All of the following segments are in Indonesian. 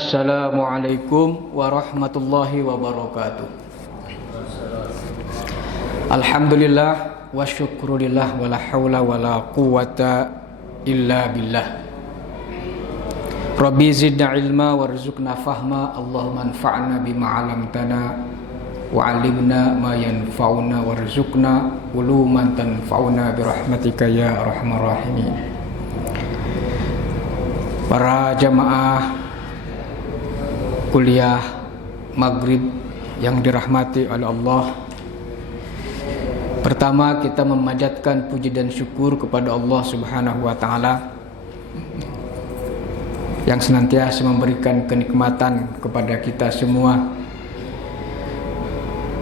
Assalamualaikum warahmatullahi wabarakatuh. Alhamdulillah wa syukrulillah wa la hawla wa la quwata illa billah. Rabbi zidna ilma warzuqna fahma. Allahumma anfa'na bima 'allamtana wa 'allimna ma yanfa'una warzuqna uluman tanfa'una birahmatika ya arhamar rahimin. Para jamaah kuliah maghrib yang dirahmati oleh Allah, pertama kita memanjatkan puji dan syukur kepada Allah Subhanahu wa taala yang senantiasa memberikan kenikmatan kepada kita semua.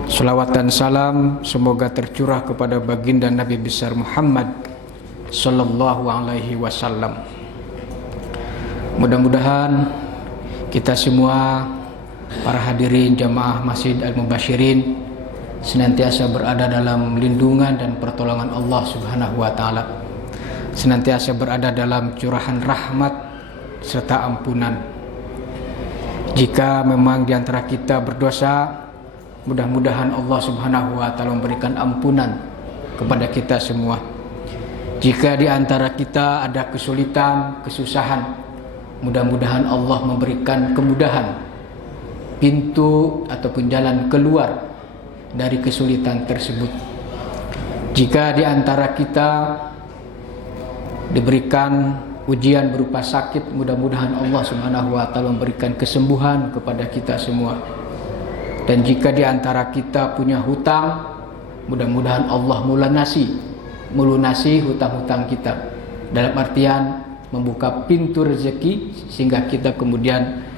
Salawat dan salam semoga tercurah kepada baginda Nabi besar Muhammad sallallahu alaihi wasallam. Mudah-mudahan kita semua para hadirin jamaah Masjid Al-Mubasyirin senantiasa berada dalam lindungan dan pertolongan Allah Subhanahu wa taala, senantiasa berada dalam curahan rahmat serta ampunan. Jika memang di antara kita berdosa, mudah-mudahan Allah Subhanahu wa taala memberikan ampunan kepada kita semua. Jika di antara kita ada kesulitan, kesusahan, mudah-mudahan Allah memberikan kemudahan, pintu ataupun jalan keluar dari kesulitan tersebut. Jika di antara kita diberikan ujian berupa sakit, mudah-mudahan Allah Subhanahu wa taala memberikan kesembuhan kepada kita semua. Dan jika di antara kita punya hutang, mudah-mudahan Allah melunasi hutang-hutang kita. Dalam artian membuka pintu rezeki sehingga kita kemudian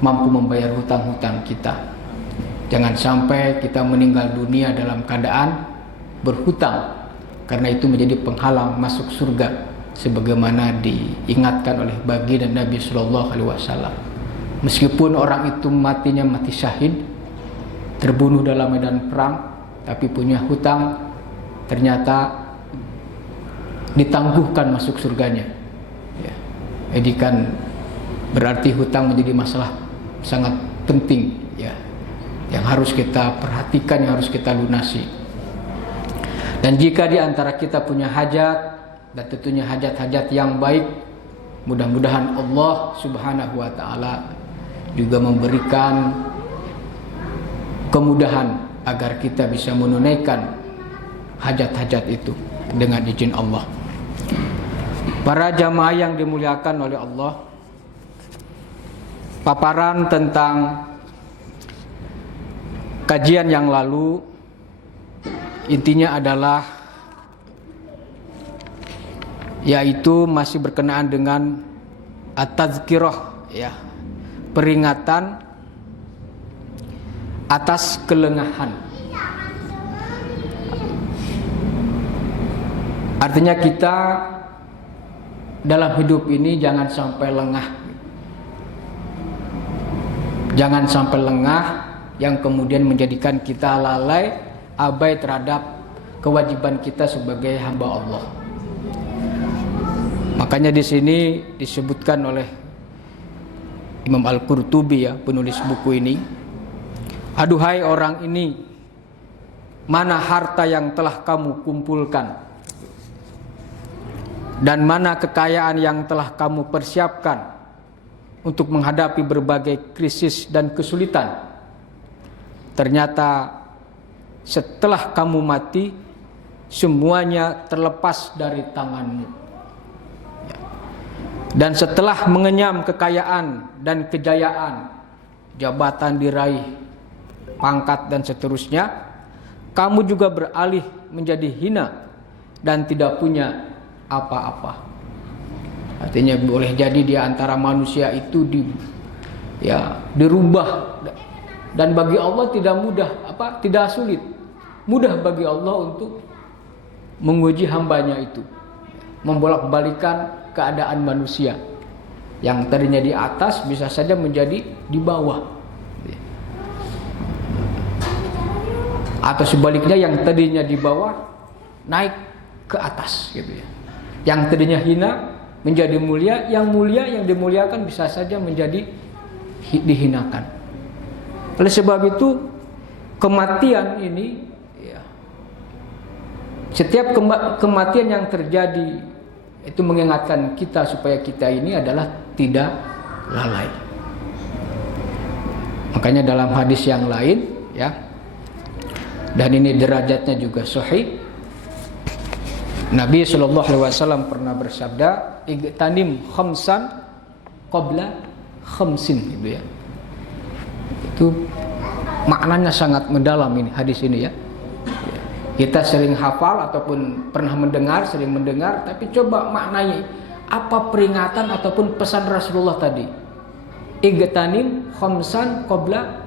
mampu membayar hutang-hutang kita. Jangan sampai kita meninggal dunia dalam keadaan berhutang, karena itu menjadi penghalang masuk surga sebagaimana diingatkan oleh baginda Nabi sallallahu alaihi wasallam. Meskipun orang itu matinya mati syahid, terbunuh dalam medan perang, tapi punya hutang, ternyata ditangguhkan masuk surganya. Jadi kan berarti hutang menjadi masalah sangat penting ya, yang harus kita perhatikan, yang harus kita lunasi. Dan jika di antara kita punya hajat, dan tentunya hajat-hajat yang baik, mudah-mudahan Allah Subhanahu wa taala juga memberikan kemudahan agar kita bisa menunaikan hajat-hajat itu dengan izin Allah. Para jamaah yang dimuliakan oleh Allah, paparan tentang kajian yang lalu intinya adalah yaitu masih berkenaan dengan at-tazkirah ya, peringatan atas kelengahan. Artinya kita dalam hidup ini jangan sampai lengah. Jangan sampai lengah yang kemudian menjadikan kita lalai, abai terhadap kewajiban kita sebagai hamba Allah. Makanya di sini disebutkan oleh Imam Al-Qurtubi ya, penulis buku ini, aduhai orang ini, mana harta yang telah kamu kumpulkan dan mana kekayaan yang telah kamu persiapkan untuk menghadapi berbagai krisis dan kesulitan. Ternyata setelah kamu mati, semuanya terlepas dari tanganmu. Dan setelah mengenyam kekayaan dan kejayaan, jabatan diraih, pangkat dan seterusnya, kamu juga beralih menjadi hina dan tidak punya apa-apa. Artinya boleh jadi di antara manusia itu dirubah, dan bagi Allah tidak sulit, mudah bagi Allah untuk menguji hambanya itu, membolak-balikan keadaan manusia yang tadinya di atas bisa saja menjadi di bawah, atau sebaliknya yang tadinya di bawah naik ke atas gitu ya. Yang tadinya hina menjadi mulia, yang mulia yang dimuliakan bisa saja menjadi dihinakan. Oleh sebab itu kematian ini ya, setiap kematian yang terjadi itu mengingatkan kita supaya kita ini adalah tidak lalai. Makanya dalam hadis yang lain ya, dan ini derajatnya juga sahih, Nabi SAW pernah bersabda, igtanim khamsan qabla khamsin, gitu ya. Itu maknanya sangat mendalam ini hadis ini ya. Kita sering hafal ataupun pernah mendengar, sering mendengar, tapi coba maknanya apa peringatan ataupun pesan Rasulullah tadi. Igtanim khamsan qabla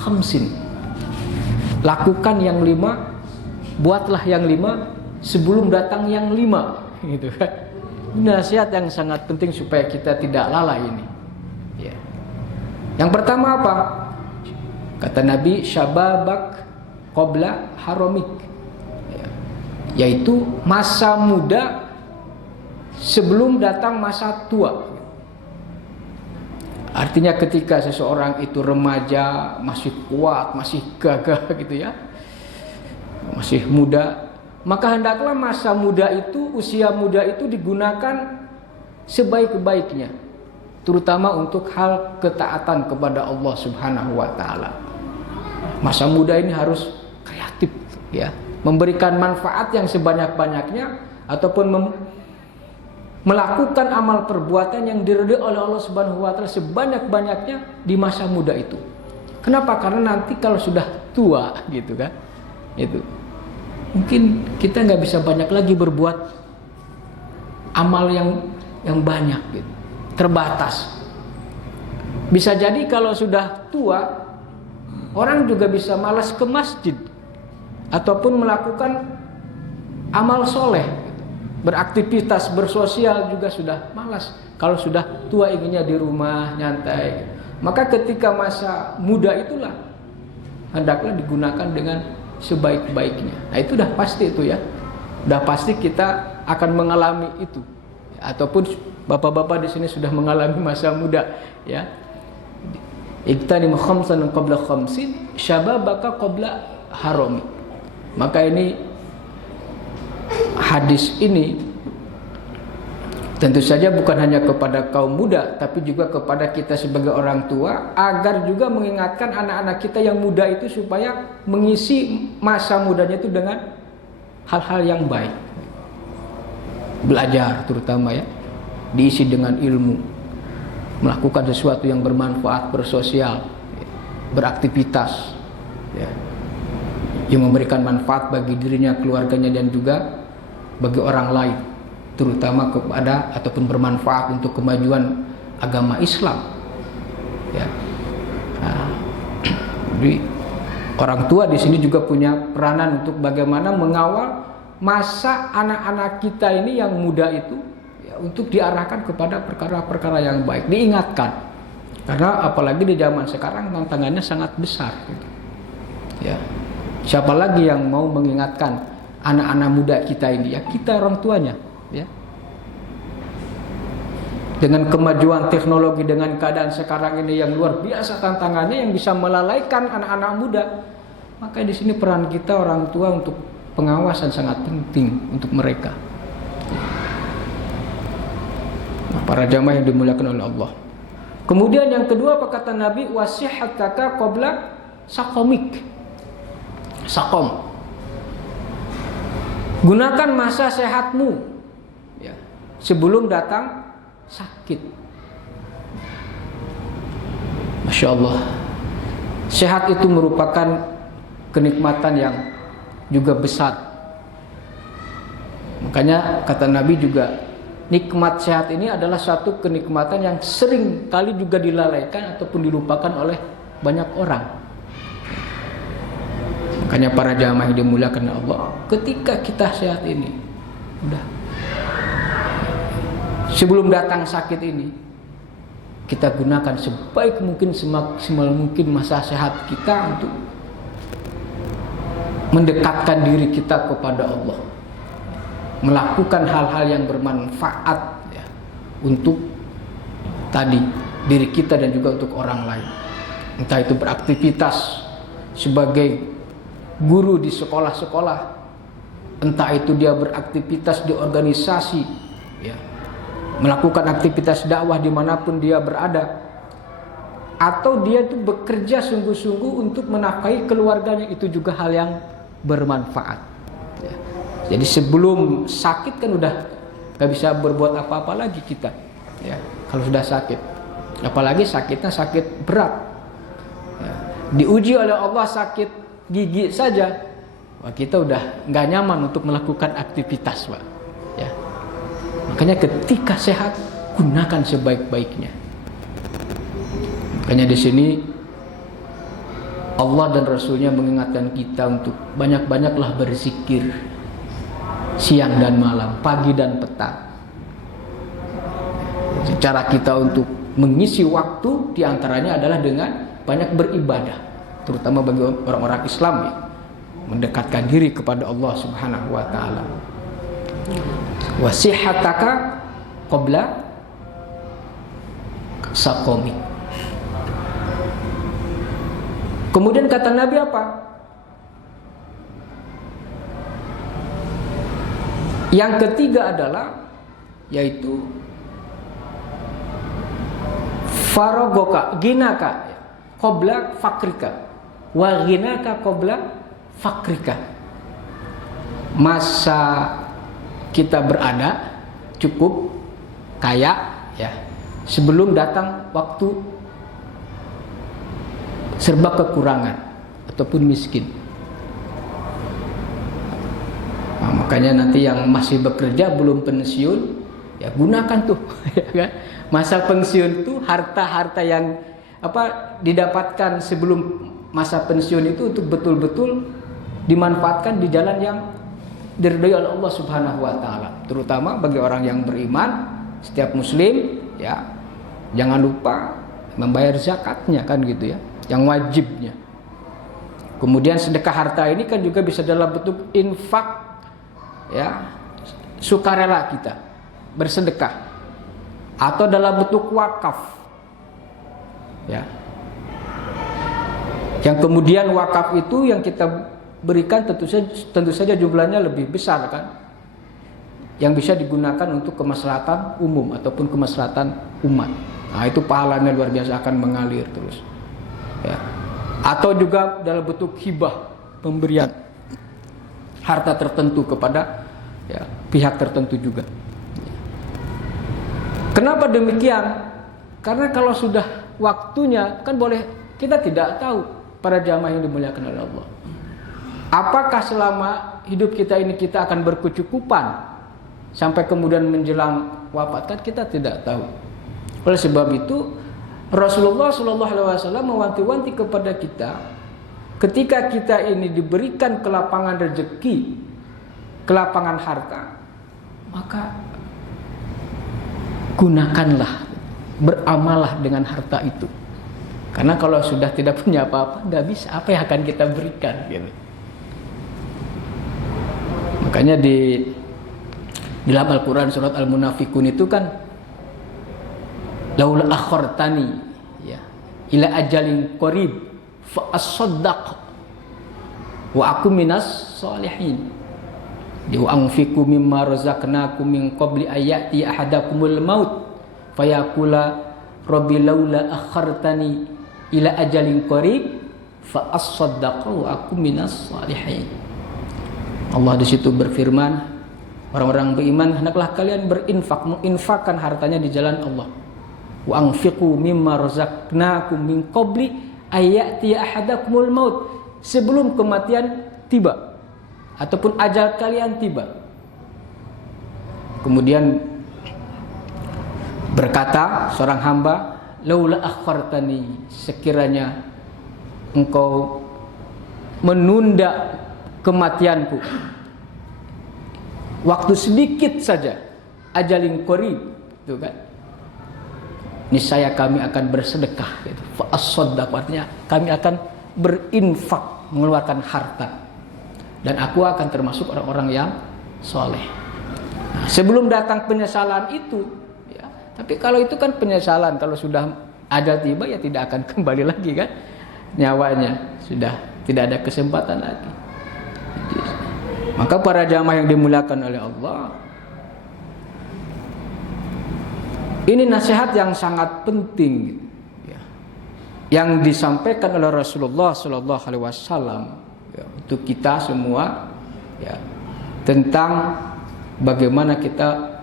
khamsin. Lakukan yang 5, buatlah yang 5 sebelum datang yang 5, gitu kan. Ini nasihat yang sangat penting supaya kita tidak lalai ini. Ya. Yang pertama apa? Kata Nabi, syababak qabla haramik, ya. Yaitu masa muda sebelum datang masa tua. Artinya ketika seseorang itu remaja, masih kuat, masih gagah gitu ya, masih muda, maka hendaklah masa muda itu, usia muda itu digunakan sebaik-baiknya, terutama untuk hal ketaatan kepada Allah Subhanahu wa taala. Masa muda ini harus kreatif ya, memberikan manfaat yang sebanyak-banyaknya ataupun melakukan amal perbuatan yang diridhoi oleh Allah Subhanahu wa taala sebanyak-banyaknya di masa muda itu. Kenapa? Karena nanti kalau sudah tua gitu kan, itu mungkin kita nggak bisa banyak lagi berbuat amal yang banyak gitu, terbatas. Bisa jadi kalau sudah tua, orang juga bisa malas ke masjid ataupun melakukan amal soleh, beraktivitas, bersosial juga sudah malas. Kalau sudah tua inginnya di rumah nyantai. Maka ketika masa muda itulah hendaklah digunakan dengan sebaik-baiknya. Nah itu udah pasti itu ya, udah pasti kita akan mengalami itu, ataupun bapak-bapak di sini sudah mengalami masa muda ya. Iktanim khamsan qabla khamsin syababaka qabla harami. Maka ini hadis ini tentu saja bukan hanya kepada kaum muda, tapi juga kepada kita sebagai orang tua, agar juga mengingatkan anak-anak kita yang muda itu supaya mengisi masa mudanya itu dengan hal-hal yang baik. Belajar terutama ya, diisi dengan ilmu, melakukan sesuatu yang bermanfaat, bersosial, beraktivitas ya, yang memberikan manfaat bagi dirinya, keluarganya, dan juga bagi orang lain, terutama kepada ataupun bermanfaat untuk kemajuan agama Islam ya. Nah, jadi orang tua di sini juga punya peranan untuk bagaimana mengawal masa anak-anak kita ini yang muda itu ya, untuk diarahkan kepada perkara-perkara yang baik, diingatkan, karena apalagi di zaman sekarang tantangannya sangat besar gitu. Ya, siapa lagi yang mau mengingatkan anak-anak muda kita ini ya, kita orang tuanya ya. Dengan kemajuan teknologi, dengan keadaan sekarang ini yang luar biasa tantangannya, yang bisa melalaikan anak-anak muda, maka di sini peran kita orang tua untuk pengawasan sangat penting untuk mereka. Nah, para jamaah yang dimuliakan oleh Allah. Kemudian yang kedua apa kata Nabi, wasihataka qabla saqamik. Saqam, gunakan masa sehatmu ya, sebelum datang sakit. Masya Allah, sehat itu merupakan kenikmatan yang juga besar. Makanya kata Nabi juga, nikmat sehat ini adalah satu kenikmatan yang sering kali juga dilalaikan ataupun dilupakan oleh banyak orang. Makanya para jamaah yang dimuliakan Allah, ketika kita sehat ini, udah, sebelum datang sakit ini, kita gunakan sebaik mungkin, semaksimal mungkin masa sehat kita untuk mendekatkan diri kita kepada Allah, melakukan hal-hal yang bermanfaat ya, untuk tadi diri kita dan juga untuk orang lain. Entah itu beraktivitas sebagai guru di sekolah-sekolah, entah itu dia beraktivitas di organisasi, ya, melakukan aktivitas dakwah dimanapun dia berada, atau dia itu bekerja sungguh-sungguh untuk menafkahi keluarganya, itu juga hal yang bermanfaat. Ya. Jadi sebelum sakit kan udah gak bisa berbuat apa-apa lagi kita, ya, kalau sudah sakit, apalagi sakitnya sakit berat, ya. Diuji oleh Allah sakit gigi saja, wah, kita udah nggak nyaman untuk melakukan aktivitas, Pak. Ya. Makanya ketika sehat gunakan sebaik-baiknya. Makanya di sini Allah dan Rasulnya mengingatkan kita untuk banyak-banyaklah berzikir siang dan malam, pagi dan petang. Cara kita untuk mengisi waktu diantaranya adalah dengan banyak beribadah, terutama bagi orang-orang Islam, ya, mendekatkan diri kepada Allah Subhanahu wa taala. Wasihataka qabla saqamik. Kemudian kata Nabi apa? Yang ketiga adalah yaitu faragoka ginaka qabla fakrika wa ginaka qabla fakrika. Masa kita berada cukup kaya, ya, sebelum datang waktu serba kekurangan ataupun miskin. Nah, makanya nanti yang masih bekerja belum pensiun, ya gunakan tuh ya kan? Masa pensiun tuh harta-harta yang didapatkan sebelum masa pensiun itu untuk betul-betul dimanfaatkan di jalan yang diridhai oleh Allah Subhanahu wa taala, terutama bagi orang yang beriman. Setiap muslim, ya, jangan lupa membayar zakatnya, kan gitu ya, yang wajibnya. Kemudian sedekah harta ini kan juga bisa dalam bentuk infak, ya, sukarela kita bersedekah, atau dalam bentuk wakaf, ya, yang kemudian wakaf itu yang kita berikan tentu saja jumlahnya lebih besar, kan, yang bisa digunakan untuk kemaslahatan umum ataupun kemaslahatan umat. Nah, itu pahalanya luar biasa, akan mengalir terus, ya. Atau juga dalam bentuk hibah, pemberian harta tertentu kepada, ya, pihak tertentu juga. Kenapa demikian? Karena kalau sudah waktunya, kan boleh, kita tidak tahu para jamaah yang dimuliakan oleh Allah, apakah selama hidup kita ini kita akan berkecukupan sampai kemudian menjelang wafat, kan kita tidak tahu. Oleh sebab itu Rasulullah SAW mewanti-wanti kepada kita, ketika kita ini diberikan kelapangan rezeki, kelapangan harta, maka gunakanlah, beramallah dengan harta itu. Karena kalau sudah tidak punya apa-apa, nggak bisa, apa yang akan kita berikan, gitu. Makanya di dalam Al-Quran surat Al-Munafikun itu kan, laula akhartani, ya, ila ajalin qarib fa asaddaq wa aku minas sholihin wa anfiqu mimma razaqnakum min qabli ayati ahadakumul maut fayaqula rabbi laula akhartani ila ajalin qarib fa asaddaq wa aku minas sholihin. Allah di situ berfirman, orang-orang beriman, hendaklah kalian berinfak, menginfakkan hartanya di jalan Allah. Wa anfiqu mimma razaqnakum min qabli ayati ahadakumul maut, sebelum kematian tiba ataupun ajal kalian tiba. Kemudian berkata seorang hamba, laula akhartani, sekiranya engkau menunda kematianku waktu sedikit saja, ajalin qarib, itu kan, niscaya kami akan bersedekah, gitu. Fa as-saddaq, artinya kami akan berinfak, mengeluarkan harta, dan aku akan termasuk orang-orang yang soleh. Nah, sebelum datang penyesalan itu, ya, tapi kalau itu kan penyesalan kalau sudah ajal tiba ya tidak akan kembali lagi kan nyawanya, sudah tidak ada kesempatan lagi. Maka para jamaah yang dimuliakan oleh Allah, ini nasihat yang sangat penting ya, yang disampaikan oleh Rasulullah Sallallahu Alaihi Wasallam ya, untuk kita semua ya, tentang bagaimana kita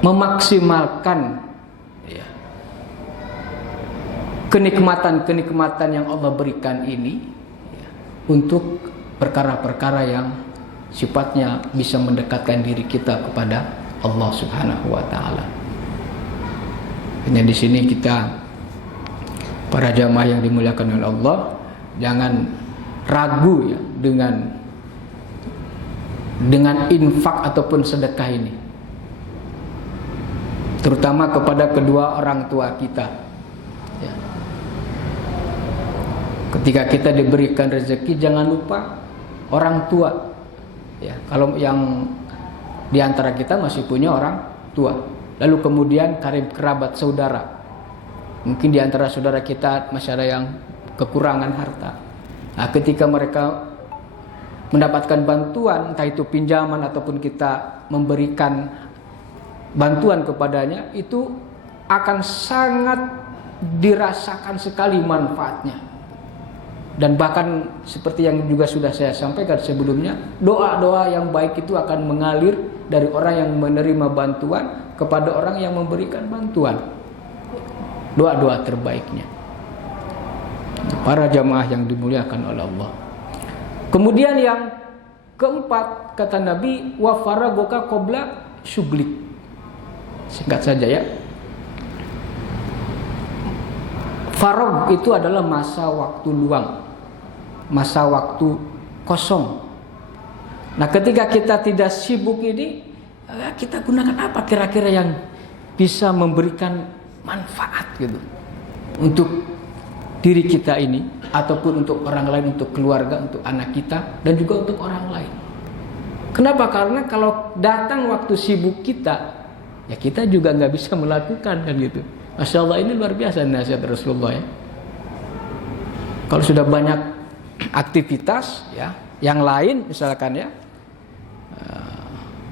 memaksimalkan ya, kenikmatan-kenikmatan yang Allah berikan ini ya, untuk perkara-perkara yang sifatnya bisa mendekatkan diri kita kepada Allah Subhanahu wa taala. Hanya di sini kita para jamaah yang dimuliakan oleh Allah jangan ragu ya dengan infak ataupun sedekah ini. Terutama kepada kedua orang tua kita. Ya. Ketika kita diberikan rezeki jangan lupa orang tua. Ya, kalau yang di antara kita masih punya orang tua, lalu kemudian karib kerabat saudara, mungkin di antara saudara kita masih ada yang kekurangan harta. Nah, ketika mereka mendapatkan bantuan, entah itu pinjaman ataupun kita memberikan bantuan kepadanya, itu akan sangat dirasakan sekali manfaatnya. Dan bahkan seperti yang juga sudah saya sampaikan sebelumnya, doa-doa yang baik itu akan mengalir dari orang yang menerima bantuan kepada orang yang memberikan bantuan. Doa-doa terbaiknya. Para jamaah yang dimuliakan oleh Allah. Kemudian yang keempat, kata Nabi, wa faragoka qabla syuglik. Singkat saja ya. Farag itu adalah masa waktu luang, masa waktu kosong. Nah, ketika kita tidak sibuk ini, kita gunakan apa kira-kira yang bisa memberikan manfaat gitu untuk diri kita ini, ataupun untuk orang lain, untuk keluarga, untuk anak kita, dan juga untuk orang lain. Kenapa? Karena kalau datang waktu sibuk kita, ya kita juga nggak bisa melakukan kan gitu. Masya Allah, ini luar biasa nasihat Rasulullah ya. Kalau sudah banyak aktivitas ya, yang lain misalkan ya,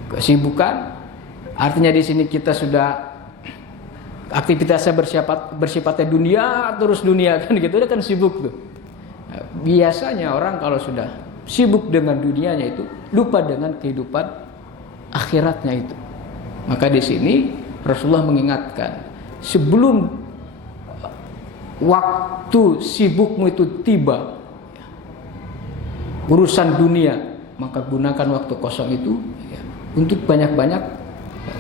kesibukan, artinya di sini kita sudah aktivitasnya bersifatnya dunia, terus dunia kan gitu, dia kan sibuk tuh. Nah, biasanya orang kalau sudah sibuk dengan dunianya itu lupa dengan kehidupan akhiratnya itu. Maka di sini Rasulullah mengingatkan, sebelum waktu sibukmu itu tiba, urusan dunia, maka gunakan waktu kosong itu ya, untuk banyak-banyak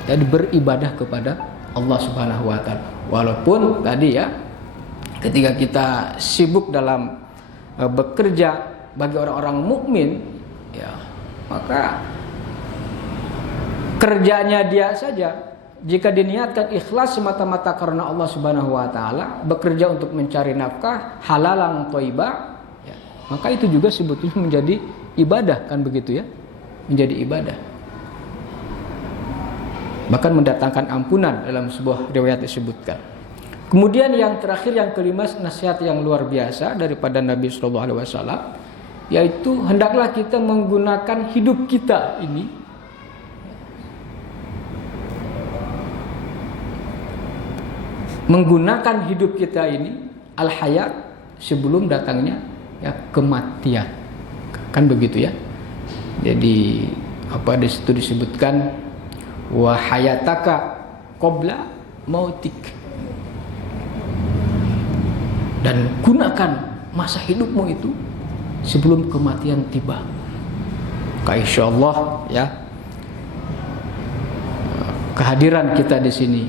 tadi beribadah kepada Allah Subhanahu wa taala. Walaupun tadi ya, ketika kita sibuk dalam bekerja bagi orang-orang mukmin ya, maka kerjanya dia saja jika diniatkan ikhlas semata-mata karena Allah Subhanahu wa taala, bekerja untuk mencari nafkah halalan thayyibah ya, maka itu juga sebetulnya menjadi ibadah kan begitu ya, menjadi ibadah. Bahkan mendatangkan ampunan dalam sebuah riwayat disebutkan. Kemudian yang terakhir, yang kelima, nasihat yang luar biasa daripada Nabi Sallallahu Alaihi Wasallam, yaitu hendaklah kita menggunakan hidup kita ini al-hayat sebelum datangnya ya kematian. Kan begitu ya. Jadi apa di situ disebutkan wa hayataka qabla mautik. Dan gunakan masa hidupmu itu sebelum kematian tiba. Maka insyaallah ya, kehadiran kita di sini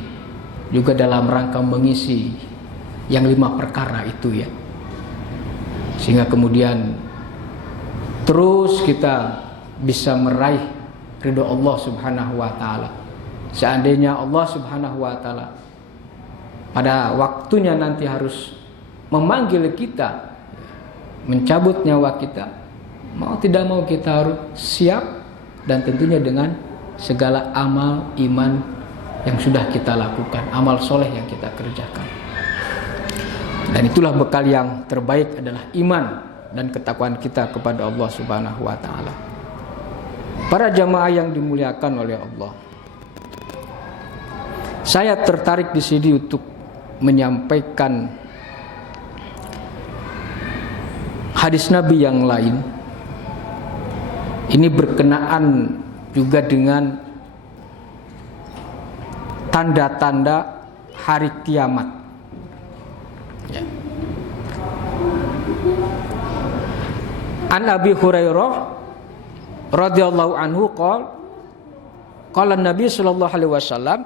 juga dalam rangka mengisi yang 5 perkara itu ya, sehingga kemudian terus kita bisa meraih ridho Allah Subhanahu wa taala. Seandainya Allah Subhanahu wa taala pada waktunya nanti harus memanggil kita, mencabut nyawa kita, mau tidak mau kita harus siap, dan tentunya dengan segala amal iman yang sudah kita lakukan, amal soleh yang kita kerjakan. Dan itulah bekal yang terbaik adalah iman dan ketakwaan kita kepada Allah Subhanahu wa taala. Para jamaah yang dimuliakan oleh Allah, saya tertarik di sini untuk menyampaikan hadis Nabi yang lain. Ini berkenaan juga dengan tanda-tanda hari kiamat. Ya. An Abi Hurairah radhiyallahu anhu qala Nabi sallallahu alaihi wasallam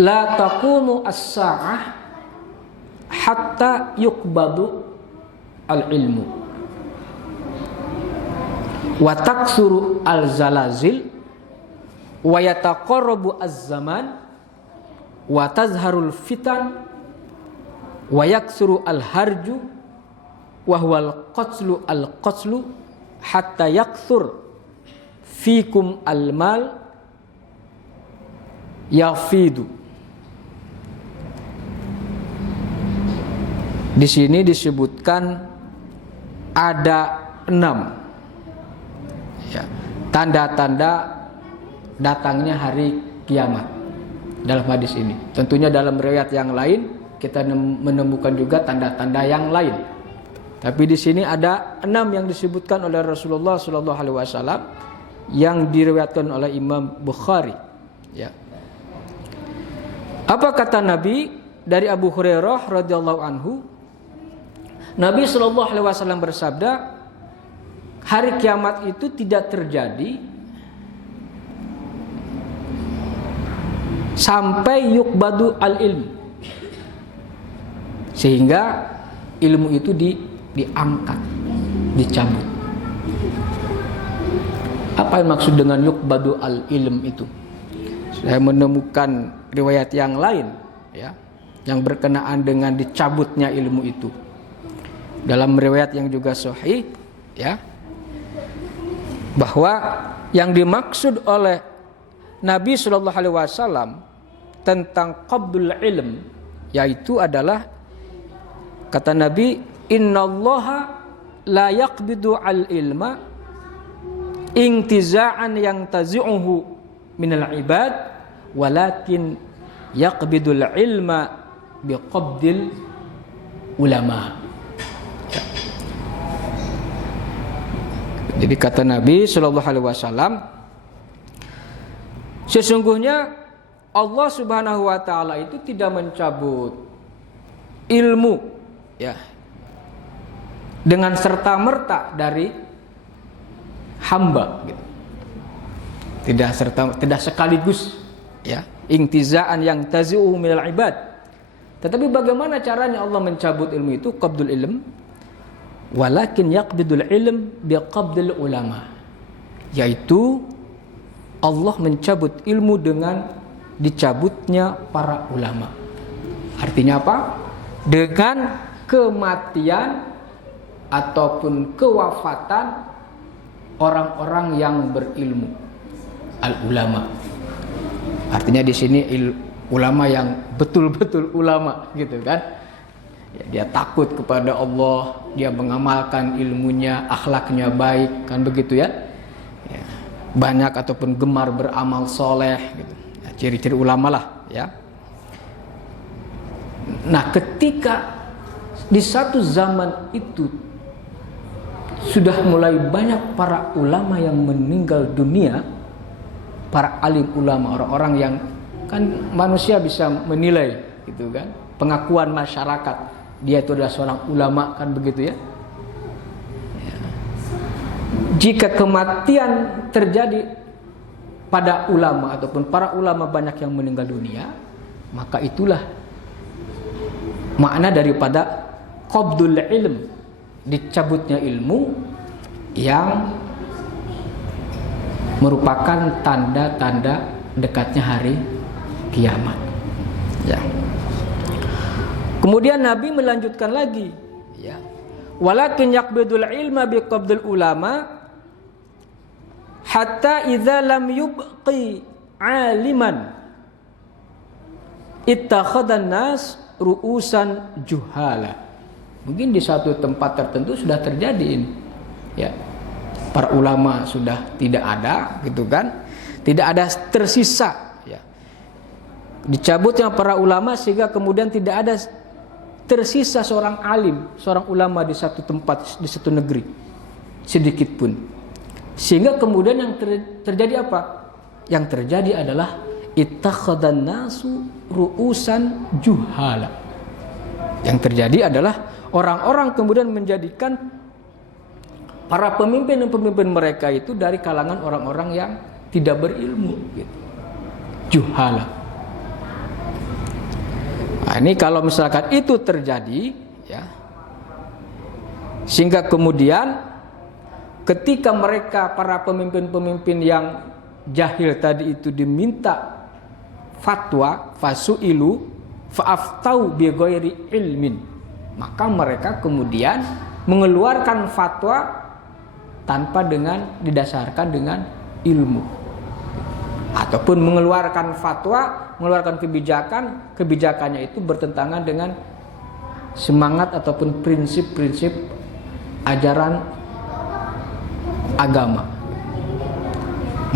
la taqumu as-sa'ah hatta yuqbadu al-ilmu wa taksuru al-zalazil wa yataqarrabu az-zaman wa tazharul fitan wa yaksuru al-harju wa huwal qatlu hatta yakthur fikum al-mal yafidu. Di sini disebutkan ada 6 ya, tanda-tanda datangnya hari kiamat dalam hadis ini. Tentunya dalam riwayat yang lain kita menemukan juga tanda-tanda yang lain. Tapi di sini ada 6 yang disebutkan oleh Rasulullah sallallahu alaihi wasallam yang diriwayatkan oleh Imam Bukhari. Ya. Apa kata Nabi dari Abu Hurairah radhiyallahu anhu? Nabi sallallahu alaihi wasallam bersabda, hari kiamat itu tidak terjadi sampai yukbadu al-ilm, sehingga ilmu itu diangkat, dicabut. Apa yang maksud dengan yukbadu al-ilm itu? Saya menemukan riwayat yang lain ya, yang berkenaan dengan dicabutnya ilmu itu. Dalam riwayat yang juga sahih ya, bahwa yang dimaksud oleh Nabi sallallahu alaihi wasallam tentang qabdul ilm yaitu adalah kata Nabi, innallaha la yaqbidu al ilma intiza'an yang tazi'uhu minal ibad walakin yaqbidul ilma biqabdil ulama. Jadi kata Nabi sallallahu alaihi wasallam, sesungguhnya Allah Subhanahu wa taala itu tidak mencabut ilmu ya dengan serta-merta dari hamba gitu. Tidak sekaligus ya, intizaan yang tazi'u minal ibad. Tetapi bagaimana caranya Allah mencabut ilmu itu? Qabdul ilm, walakin yaqbidul ilm biqabdil ulama, yaitu Allah mencabut ilmu dengan dicabutnya para ulama. Artinya apa? Dengan kematian ataupun kewafatan orang-orang yang berilmu, al-ulama. Artinya di sini ulama yang betul-betul ulama gitu kan. Ya, dia takut kepada Allah, dia mengamalkan ilmunya, akhlaknya baik, kan begitu ya. Ya, banyak ataupun gemar beramal soleh gitu. Ya, ciri-ciri ulama lah ya. Nah, ketika di satu zaman itu sudah mulai banyak para ulama yang meninggal dunia, para alim ulama, orang-orang yang kan manusia bisa menilai gitu kan, pengakuan masyarakat dia itu adalah seorang ulama, kan begitu ya. Jika kematian terjadi pada ulama ataupun para ulama banyak yang meninggal dunia, maka itulah makna daripada qabdul ilm, dicabutnya ilmu yang merupakan tanda-tanda dekatnya hari kiamat ya. Kemudian Nabi melanjutkan lagi ya, walakin yaqbidul ilma biqabdil ulama hatta idza lam yubqi aliman ittakhadhan nas ru'usan juhala. Mungkin di satu tempat tertentu sudah terjadi ini. Ya. Para ulama sudah tidak ada, gitu kan? Tidak ada tersisa, ya. Dicabutnya para ulama sehingga kemudian tidak ada tersisa seorang alim, seorang ulama di satu tempat, di satu negeri sedikit pun. Sehingga kemudian yang terjadi apa? Yang terjadi adalah ittakhadhan nasu ru'usan juhala. Yang terjadi adalah orang-orang kemudian menjadikan para pemimpin dan pemimpin mereka itu dari kalangan orang-orang yang tidak berilmu, gitu. Juhala. Nah, ini kalau misalkan itu terjadi, ya, sehingga kemudian ketika mereka para pemimpin-pemimpin yang jahil tadi itu diminta fatwa, fasu'ilu fa'aftau bi ghairi ilmin, maka mereka kemudian mengeluarkan fatwa tanpa didasarkan dengan ilmu, ataupun mengeluarkan fatwa, mengeluarkan kebijakannya itu bertentangan dengan semangat ataupun prinsip-prinsip ajaran agama.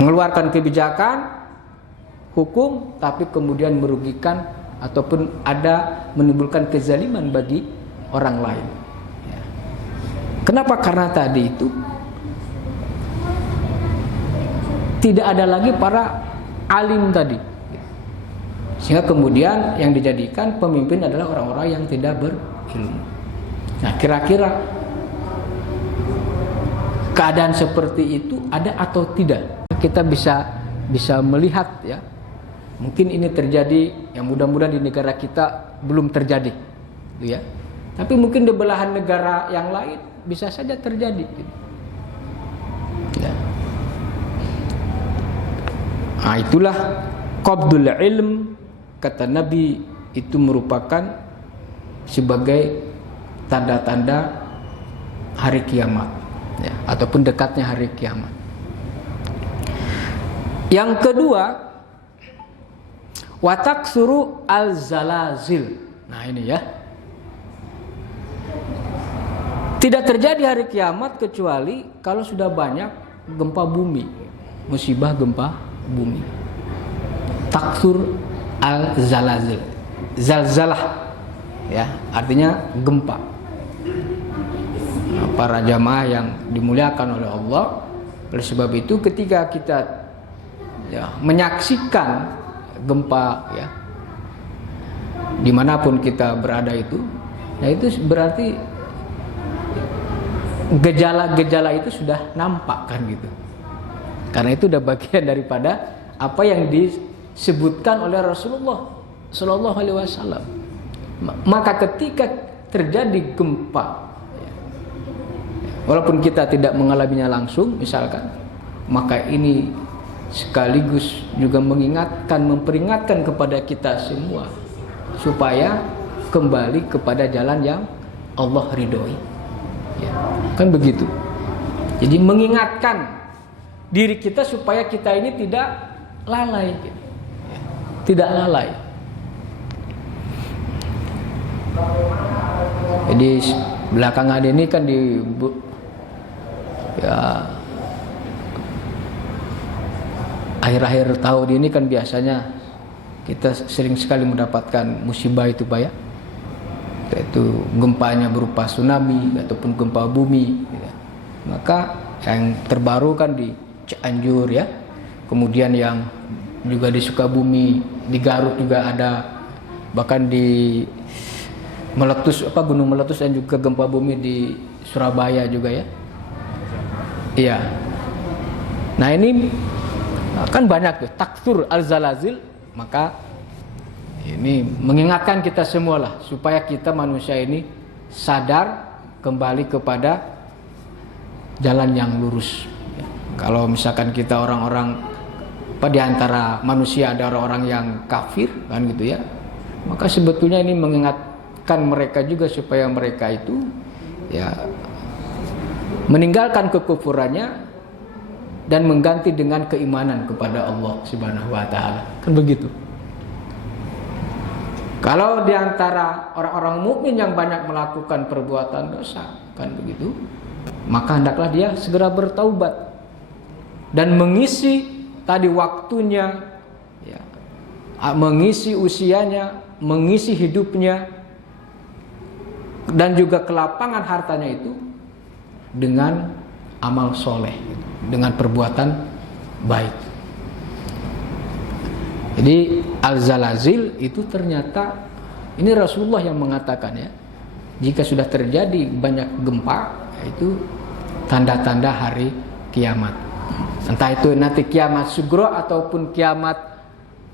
Mengeluarkan kebijakan hukum tapi kemudian merugikan ataupun ada menimbulkan kezaliman bagi orang lain. Kenapa? Karena tadi itu tidak ada lagi para alim tadi, sehingga kemudian yang dijadikan pemimpin adalah orang-orang yang tidak berilmu. Nah, kira-kira keadaan seperti itu ada atau tidak? Kita bisa melihat, ya. Mungkin ini terjadi, yang mudah-mudahan di negara kita belum terjadi, ya. Tapi mungkin di belahan negara yang lain bisa saja terjadi. Ya. Nah, itulah qabdul ilm, kata Nabi, itu merupakan sebagai tanda-tanda hari kiamat, ya, ataupun dekatnya hari kiamat. Yang kedua, wataksuru al-zalazil. Nah, ini ya. Tidak terjadi hari kiamat kecuali kalau sudah banyak gempa bumi, musibah gempa bumi. Taksur al-zalazil, zalzalah, ya, artinya gempa. Nah, para jamaah yang dimuliakan oleh Allah, oleh sebab itu ketika kita, ya, menyaksikan gempa, ya, dimanapun kita berada itu, nah itu berarti gejala-gejala itu sudah nampak, kan, gitu. Karena itu udah bagian daripada apa yang disebutkan oleh Rasulullah Sallallahu Alaihi Wasallam. Maka ketika terjadi gempa, walaupun kita tidak mengalaminya langsung, misalkan, maka ini sekaligus juga memperingatkan kepada kita semua supaya kembali kepada jalan yang Allah ridhoi, ya, kan begitu. Jadi mengingatkan diri kita supaya kita ini tidak lalai, gitu. Ya, tidak lalai. Jadi belakangan ini kan akhir-akhir tahun ini kan biasanya kita sering sekali mendapatkan musibah itu, Pak, ya. Yaitu gempanya berupa tsunami ataupun gempa bumi, ya. Maka yang terbaru kan di Cianjur, ya. Kemudian yang juga di Sukabumi, di Garut juga ada, bahkan di Gunung Meletus, dan juga gempa bumi di Surabaya juga, ya. Iya. Nah, ini kan banyak tuh taksur al-zalazil, maka ini mengingatkan kita semua lah supaya kita manusia ini sadar kembali kepada jalan yang lurus. Ya. Kalau misalkan kita orang-orang di antara manusia ada orang-orang yang kafir, kan, gitu, ya, maka sebetulnya ini mengingatkan mereka juga supaya mereka itu, ya, meninggalkan kekufurannya dan mengganti dengan keimanan kepada Allah Subhanahu wa taala. Kan begitu. Kalau di antara orang-orang mukmin yang banyak melakukan perbuatan dosa, kan begitu, maka hendaklah dia segera bertaubat dan mengisi tadi waktunya, ya, mengisi usianya, mengisi hidupnya, dan juga kelapangan hartanya itu dengan amal soleh, dengan perbuatan baik. Jadi Al-Zalazil itu ternyata, ini Rasulullah yang mengatakan ya, jika sudah terjadi banyak gempa, itu tanda-tanda hari kiamat. Entah itu nanti kiamat sugro ataupun kiamat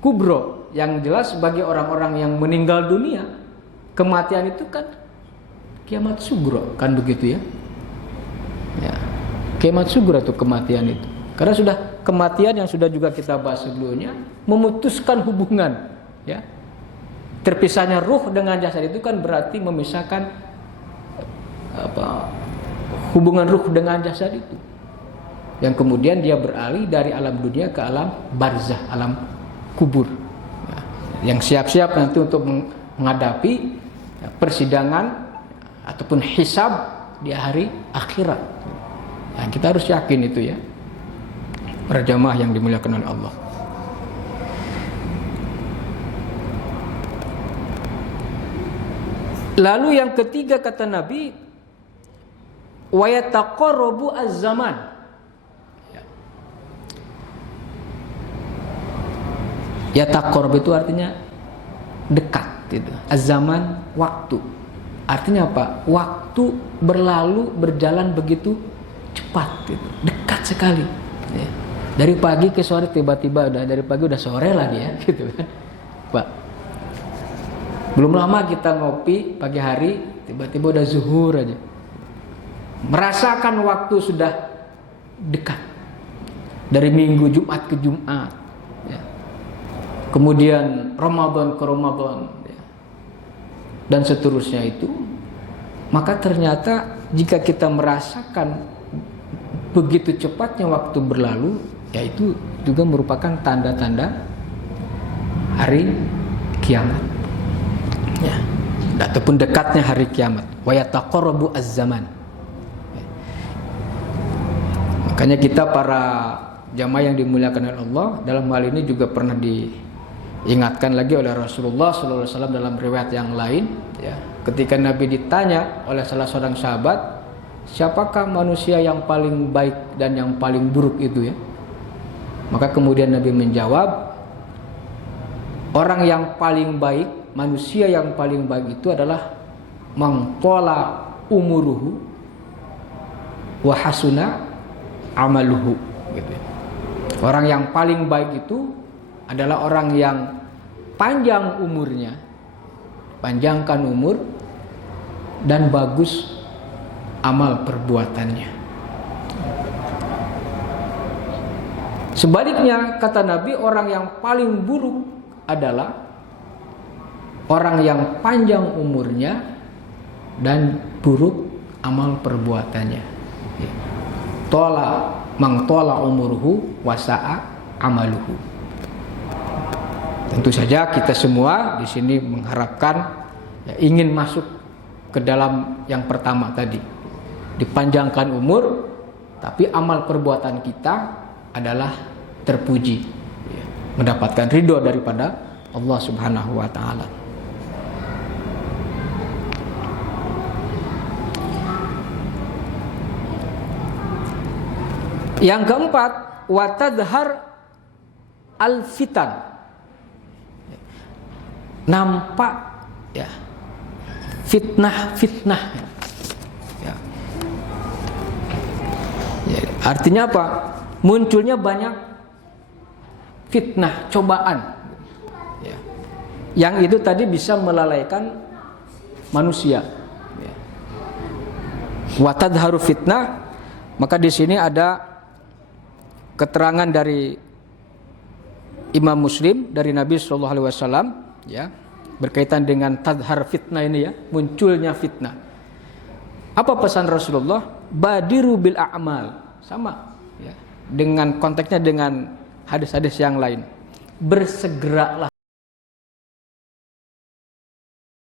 kubro. Yang jelas bagi orang-orang yang meninggal dunia, kematian itu kan kiamat sugro, kan begitu ya. Ya, kiamat sugro itu kematian itu. Karena sudah kematian yang sudah juga kita bahas sebelumnya, memutuskan hubungan, ya. Terpisahnya ruh dengan jasad itu kan berarti memisahkan hubungan ruh dengan jasad itu. Yang kemudian dia beralih dari alam dunia ke alam barzah, alam kubur. Ya. Yang siap-siap nanti untuk menghadapi persidangan ataupun hisab di hari akhirat. Ya, kita harus yakin itu ya. Para jamaah yang dimuliakan oleh Allah. Lalu yang ketiga kata Nabi, wa yataqarrabu az-zaman. Yataqarrab itu artinya dekat gitu. Az-zaman waktu. Artinya apa? Waktu berlalu berjalan begitu cepat gitu. Dekat sekali. Ya. Dari pagi ke sore tiba-tiba dari pagi udah sore lagi ya gitu kan. Pak. Belum lama kita ngopi pagi hari tiba-tiba udah zuhur aja. Merasakan waktu sudah dekat. Dari minggu Jumat ke Jumat ya. Kemudian Ramadan ke Ramadan ya. Dan seterusnya itu. Maka ternyata jika kita merasakan begitu cepatnya waktu berlalu, yaitu juga merupakan tanda-tanda hari kiamat. Ya, ataupun dekatnya hari kiamat. Wa yataqarrabu az-zaman. Ya. Makanya kita para jamaah yang dimuliakan oleh Allah, dalam hal ini juga pernah diingatkan lagi oleh Rasulullah SAW dalam riwayat yang lain. Ya, ketika Nabi ditanya oleh salah seorang sahabat, siapakah manusia yang paling baik dan yang paling buruk itu ya? Maka kemudian Nabi menjawab, orang yang paling baik, manusia yang paling baik itu adalah mangtola umuruhu wa hasuna amaluhu gitu. Orang yang paling baik itu adalah orang yang panjang umurnya, panjangkan umur dan bagus amal perbuatannya. Sebaliknya kata Nabi, orang yang paling buruk adalah orang yang panjang umurnya dan buruk amal perbuatannya. Mangtola umuruhu wasa'a amaluhu. Tentu saja kita semua di sini mengharapkan ya, ingin masuk ke dalam yang pertama tadi, dipanjangkan umur, tapi amal perbuatan kita adalah terpuji, ya, mendapatkan ridho daripada Allah Subhanahu wa taala. Yang keempat, watadhar al-fitan. Nampak ya fitnah. Ya. Ya, artinya apa? Munculnya banyak fitnah, cobaan. Ya. Yang itu tadi bisa melalaikan manusia. Ya. Watadharu fitnah, maka di sini ada keterangan dari Imam Muslim dari Nabi Shallallahu Alaihi Wasallam, ya, berkaitan dengan tadhar fitnah ini ya, munculnya fitnah. Apa pesan Rasulullah? Badiru bil a'mal, sama, ya. dengan konteksnya dengan hadis-hadis yang lain. Bersegeralah